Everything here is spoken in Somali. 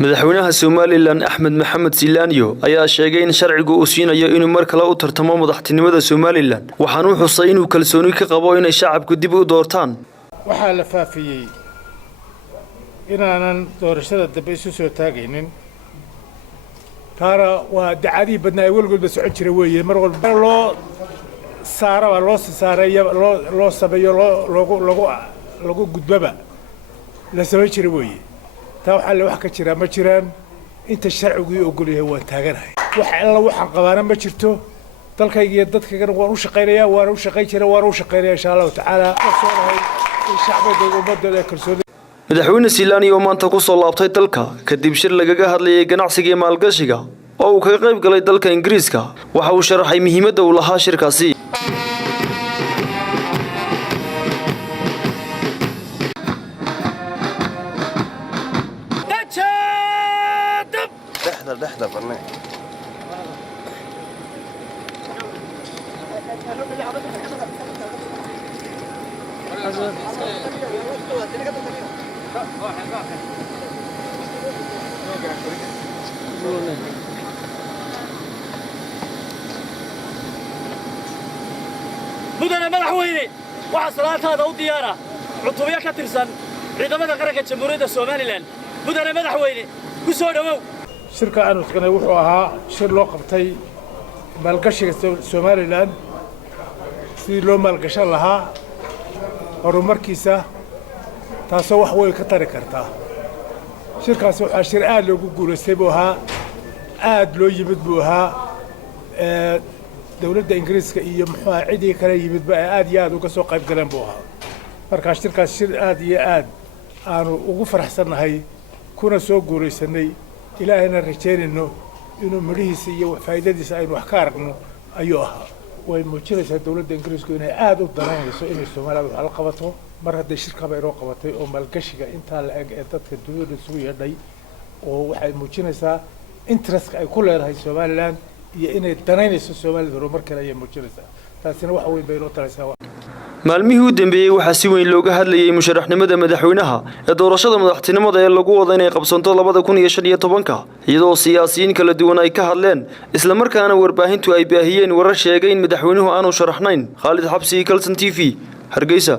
madaxweynaha Somaliland Axmed Maxamed Silaanyo ayaa sheegay in sharcigu uu siinayo inuu mar kale u tartamo madaxtinimada Somaliland waxaana uu xusay inuu kalsooni ka qabo inay shacabku dib u doortaan waxa la faafiyay inaanan doorashada dambe isu soo taagaynin taara waa dacadii badnaa walba socon jiray weeye mar walba loo saaraba loo saareeyo loo sameeyo lagu gudbaba la sameeyo jiray weeye waxa la wax ka jira ma jiraan inta sharcigu ogol yahay waa taaganahay wax alla waxaan qabaana ma jirto dalkayga iyo dadkayga waan u shaqeynayaa waan u shaqeyn jiray waan u shaqeynayaa insha Allah taala shacabka ummadda kalsooni madaxweyne Silaanyo maanta ku soo laabtay dalka kadib shir lagaga hadlayay ganacsiga iyo maalgashiga oo uu ka qayb galay dalka Ingiriiska waxa uu sharaxay muhiimadda uu lahaa shirkaasi دحدة برنامج مدن مدحويني waxa salaataada u diyaara cutubyo ka tirsan ciidamada qaranka Jamhuuriyadda Somaliland mudane madaxweyne ku soo dhawow shirka aanu isqanay wuxuu ahaa shir loo qabtay maalgashiga Somaliland si loo maalgashan lahaa horumarkiisa taasoo wax weyn ka tari karta shirkaas waxa shir aad loogu guuleystay buu ahaa aad loo yimid buu ahaa dawladda Ingiriiska iyo muxuu cidii kale yimid ba aad iyo aad uga soo qayb galeen buu ahaa marka shirkaas shir aad iyo aad aanu ugu faraxsanahay kuna soo guuleysanay ilaahayna rajeynayno inuu midhiisa iyo faa'iidadiisa aynu wax ka aragno ayuu ahaa way muujinaysaa dawladda Ingiriiska inay aad u danaynayso inay Soomaaliya wax la qabato mar hadday shirkaba inoo qabatay oo maalgashiga inta la eg ee dadka dunida isugu yeedhay oo waxay muujinaysaa interest ay ku leedahay Somaliland iyo inay danaynayso Soomaaliya horumarkeeda ay muujinaysaa taasina wax weyn bay inoo talaysaa maalmihii u dambeeyay waxa si weyn looga hadlayay musharaxnimada madaxweynaha ee doorashada madaxtinimada ee lagu wada inay qabsanto 2015 iyadoo siyaasiyiin kala duwan ay ka hadleen isla markaana warbaahintu ay baahiyeen warar sheegay in madaxweynuhu aanu sharaxnayn Khalid Xabsi Kalsan TV Hargeysa